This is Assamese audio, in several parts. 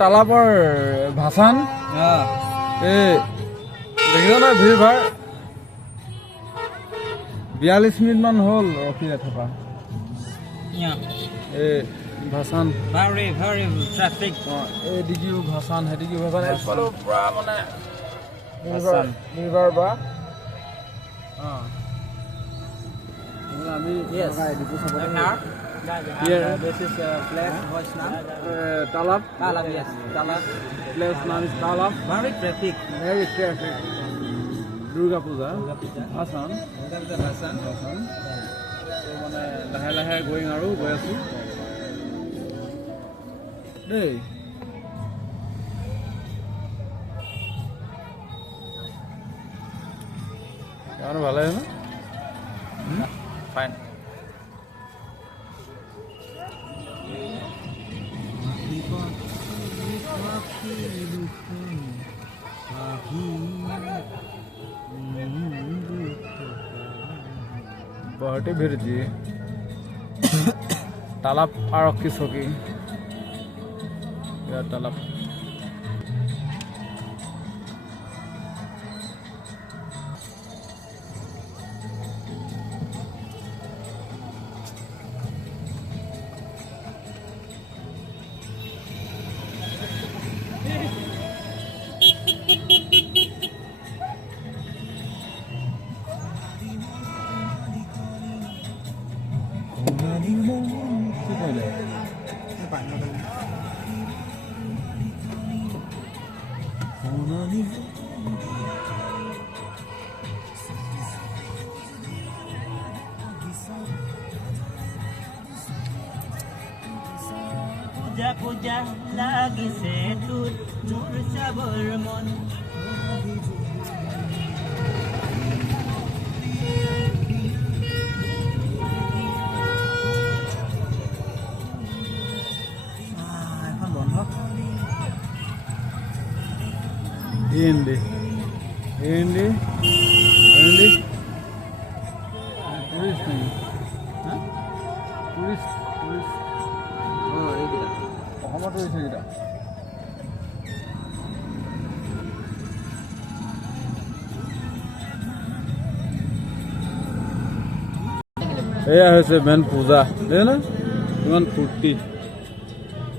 তালাবৰ ভাসান এই দেখিছ নহয় ভিৰ ভাৰ 42 মিনিটমান হ'ল ৰখি থকা এই ভাসান very traffic এই ডিগিও ভাসান হেডিগিও ভাসান এফালে পুৰা মানে নিৰ্ভাৰ বা আমি ডিগু চাব here this is place what's name Talab yes Talab place name is Talab very traffic Durga Puja Hasan Hasan so মানে লাহে লাহে going আৰু গৈ আছো দেই আৰু ভালে আছে না ফাইন बहुत ही भीड़ जी तालाब आरक्षी चौकी तालाब puja puja lagi setut nur sabar mon Ini turis nih, turis. oh ini kita Apa turis kita? এয়া হৈছে মেন পূজা দেই না ইমান ফূৰ্তি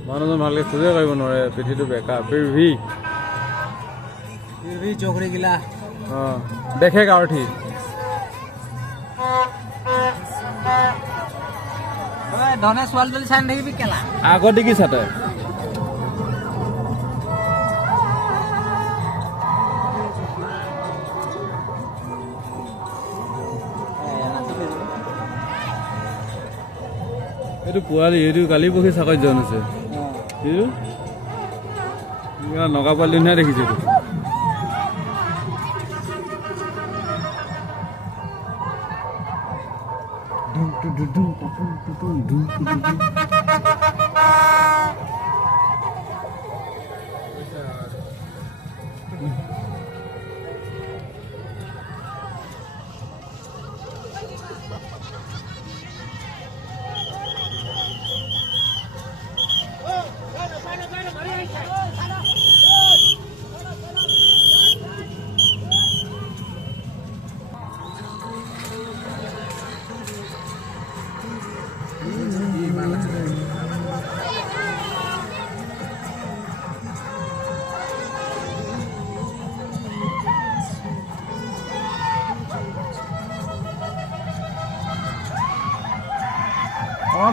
মানুহজন ভালকৈ খোজে কৰিব নোৱাৰে পিঠিটো বেকা পিৰভি চকৰি গিলা দেখে গাঁৱঠি ধনে ছোৱালী যদি চাই নাথাকিবি কেলা আগত দেখি চাতে এইটো পোৱালি এইটো কালি পৰহি চাকৰিত জন আছে এইটো নগা পোৱালি নিচিনাই দেখিছে এইটো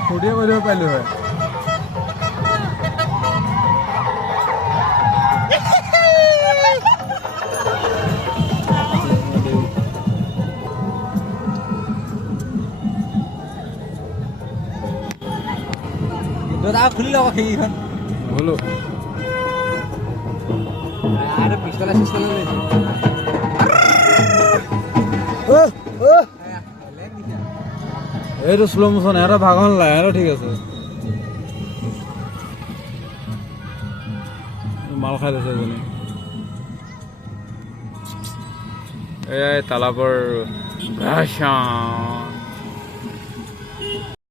ফূৰ্তিয়ে কৰি দিব পাৰিলোঁ হয় খুলি ল'ব সেইখন হ'লো আৰু পিছফালে চিষ্টলে লৈছে এইটো শ্ল' মোচন ইহঁতৰ ভাগৰ নালাগে সিহঁতৰ ঠিক আছে মাল খাই লৈছে এজনী এয়াই তালাবৰ ভাষণ